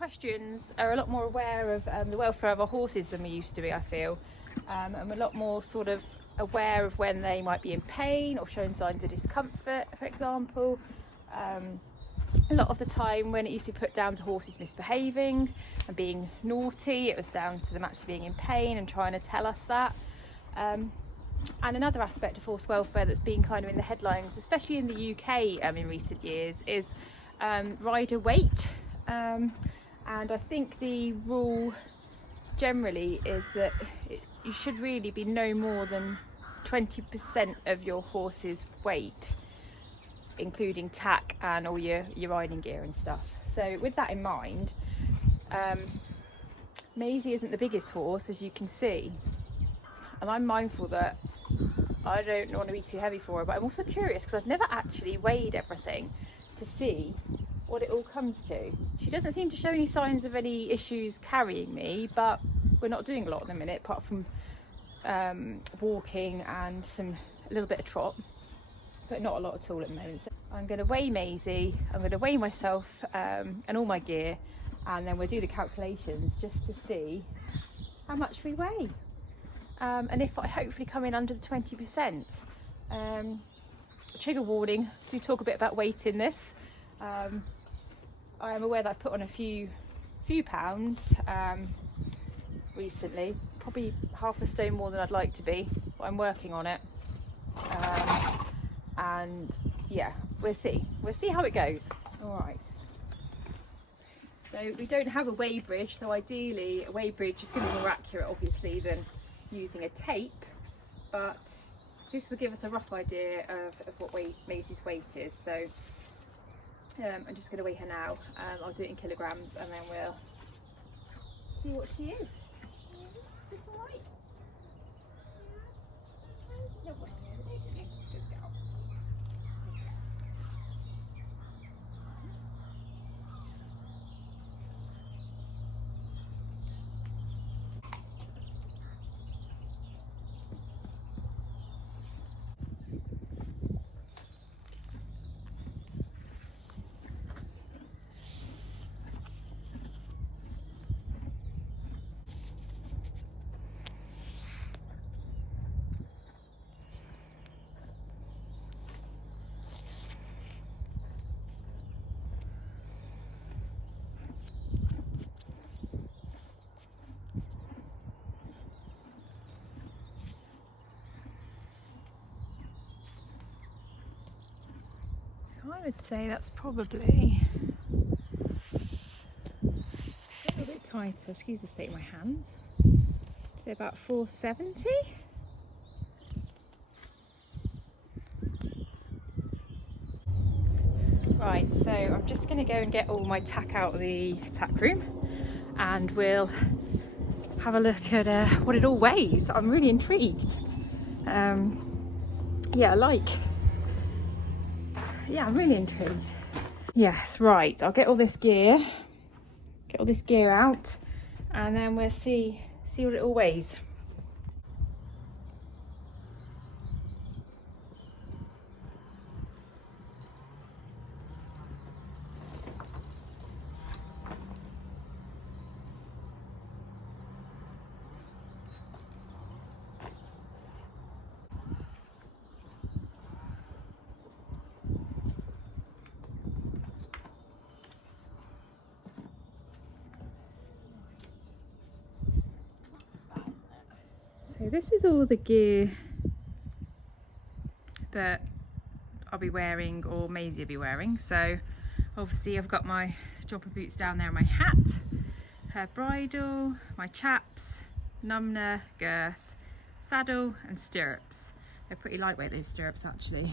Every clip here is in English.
equestrians are a lot more aware of the welfare of our horses than we used to be, I feel. And we're a lot more sort of aware of when they might be in pain or showing signs of discomfort, for example. A lot of the time when it used to be put down to horses misbehaving and being naughty, it was down to them actually being in pain and trying to tell us that. And another aspect of horse welfare that's been kind of in the headlines, especially in the UK in recent years, is rider weight. And I think the rule generally is that you should really be no more than 20% of your horse's weight, including tack and all your riding gear and stuff. So with that in mind, Maisie isn't the biggest horse, as you can see, and I'm mindful that I don't want to be too heavy for her, but I'm also curious because I've never actually weighed everything to see what it all comes to. She doesn't seem to show any signs of any issues carrying me, but we're not doing a lot at the minute apart from walking and a little bit of trot, but not a lot at all at the moment. So I'm going to weigh Maisie, I'm going to weigh myself and all my gear, and then we'll do the calculations just to see how much we weigh. And if I hopefully come in under the 20%. Trigger warning, so we talk a bit about weight in this. I am aware that I've put on a few pounds recently, probably half a stone more than I'd like to be, but I'm working on it. And yeah, we'll see how it goes. All right. So we don't have a weigh bridge, so ideally a weigh bridge is going to be more accurate obviously than using a tape, but this will give us a rough idea of what Maisie's weight is. So I'm just going to weigh her now. I'll do it in kilograms and then we'll see what she is. Is this all right? No one on there, isn't it? Good girl. I would say that's probably a little bit tighter, excuse the state of my hands. I'd say about 470. Right, so I'm just going to go and get all my tack out of the tack room and we'll have a look at what it all weighs. I'm really intrigued. Yeah, I'm really intrigued. Yes, right, I'll get all this gear out and then we'll see what it all weighs. So this is all the gear that I'll be wearing or Maisie will be wearing. So obviously I've got my jumper boots down there, my hat, her bridle, my chaps, numner, girth, saddle and stirrups. They're pretty lightweight, those stirrups actually,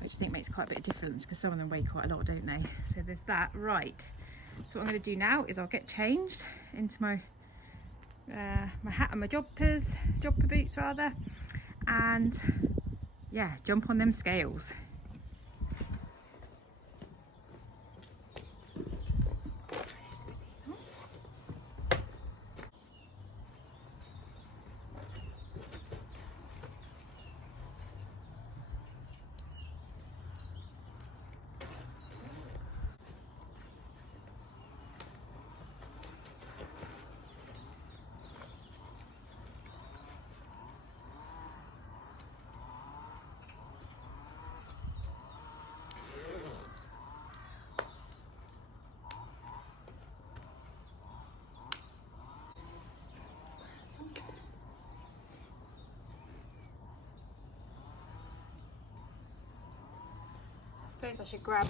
which I think makes quite a bit of difference because some of them weigh quite a lot, don't they? So there's that. Right, so what I'm going to do now is I'll get changed into my hat and my jumper boots rather, and yeah, jump on them scales. suppose I should grab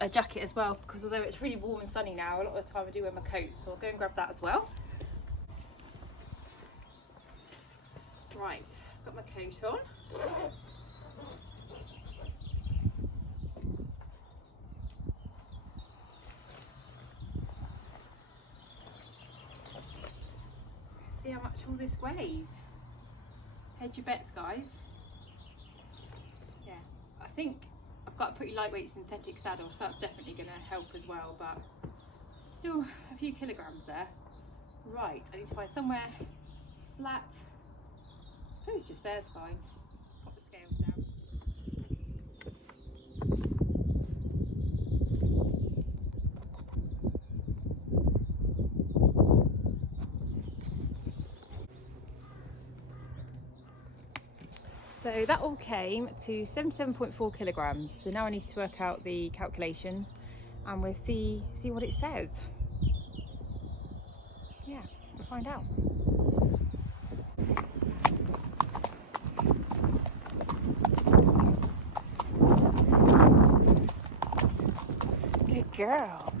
a jacket as well, because although it's really warm and sunny now, a lot of the time I do wear my coat, so I'll go and grab that as well. Right, got my coat on. See how much all this weighs. Hedge your bets, guys. Yeah, I think I've got a pretty lightweight synthetic saddle, so that's definitely going to help as well, but still a few kilograms there. Right, I need to find somewhere flat. I suppose just there's fine. Pop the scales down. So that all came to 77.4 kilograms. So now I need to work out the calculations and we'll see what it says. Yeah, we'll find out. Good girl.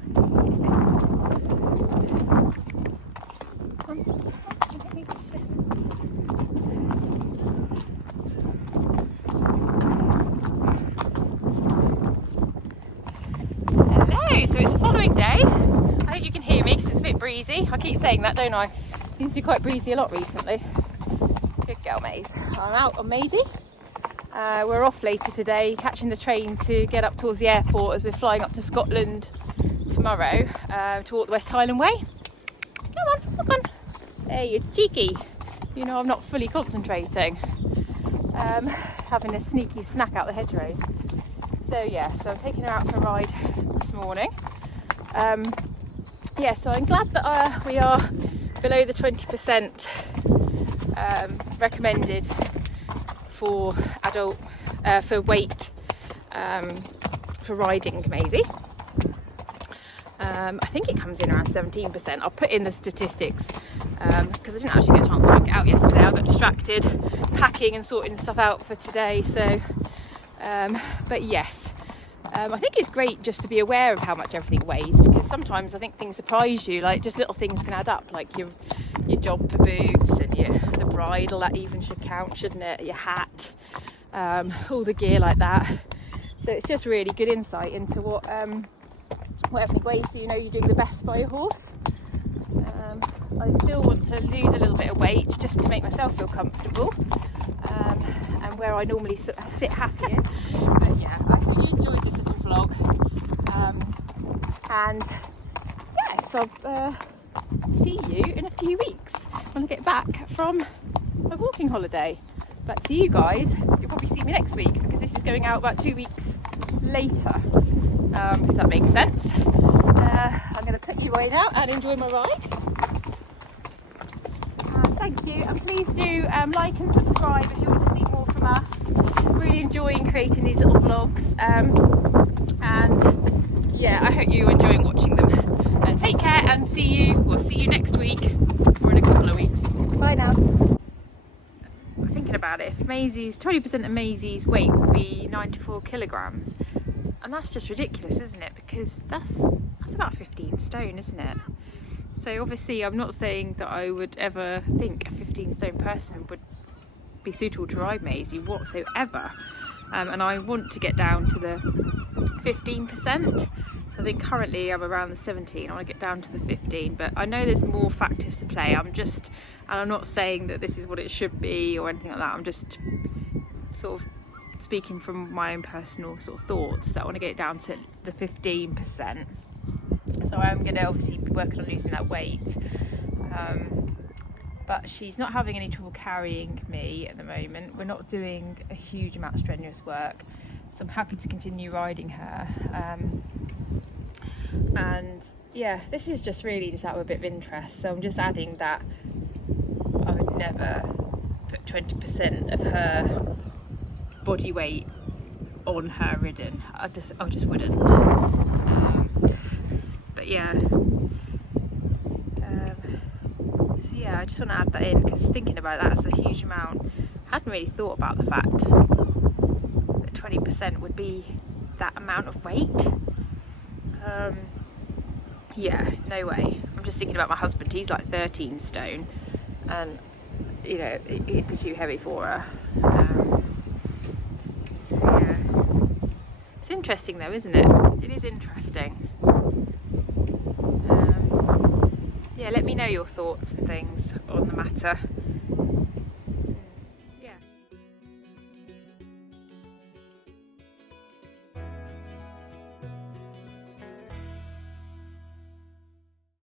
So it's the following day. I hope you can hear me because it's a bit breezy. I keep saying that, don't I? It seems to be quite breezy a lot recently. Good girl, Maisie. I'm out on Maisie. We're off later today, catching the train to get up towards the airport as we're flying up to Scotland tomorrow to walk the West Highland Way. Come on, walk on. There, you cheeky. You know I'm not fully concentrating. Having a sneaky snack out the hedgerows. So yeah, so I'm taking her out for a ride this morning. Yeah, so I'm glad that we are below the 20% recommended for adult, for weight, for riding Maisie. I think it comes in around 17%. I'll put in the statistics because I didn't actually get a chance to work it out yesterday. I got distracted packing and sorting stuff out for today. So, but yes, I think it's great just to be aware of how much everything weighs, because sometimes I think things surprise you, like just little things can add up, like your jumper boots and the bridle, that even should count, shouldn't it? Your hat, all the gear like that. So it's just really good insight into what everything weighs, so you know you're doing the best by your horse. I still want to lose a little bit of weight just to make myself feel comfortable, and where I normally sit happier. But yeah, I hope you enjoyed this little vlog, and yes, I'll see you in a few weeks when I get back from my walking holiday. But to you guys, you'll probably see me next week because this is going out about 2 weeks later, if that makes sense. I'm going to put you away now and enjoy my ride. Thank you, and please do like and subscribe if you want to see more from us. Really enjoying creating these little vlogs, and yeah, I hope you're enjoying watching them. Take care and we'll see you next week or in a couple of weeks. Bye now. I'm thinking about it, if 20% of Maisie's weight would be 94 kilograms, and that's just ridiculous, isn't it? Because that's about 15 stone, isn't it? So obviously I'm not saying that I would ever think a 15 stone person would be suitable to ride Maisie whatsoever, and I want to get down to the 15%. So I think currently I'm around the 17. I want to get down to the 15, but I know there's more factors to play. And I'm not saying that this is what it should be or anything like that. I'm just sort of speaking from my own personal sort of thoughts that I want to get it down to the 15%. So I'm going to obviously be working on losing that weight, but she's not having any trouble carrying me at the moment. We're not doing a huge amount of strenuous work, so I'm happy to continue riding her. And yeah, this is just really just out of a bit of interest, so I'm just adding that I would never put 20% of her body weight on her ridden. I just wouldn't. But yeah, so yeah, I just want to add that in because thinking about that's a huge amount. I hadn't really thought about the fact that 20% would be that amount of weight. Yeah, no way. I'm just thinking about my husband. He's like 13 stone, and you know, it'd be too heavy for her. So yeah, it's interesting though, isn't it? It is interesting. Yeah, let me know your thoughts and things on the matter.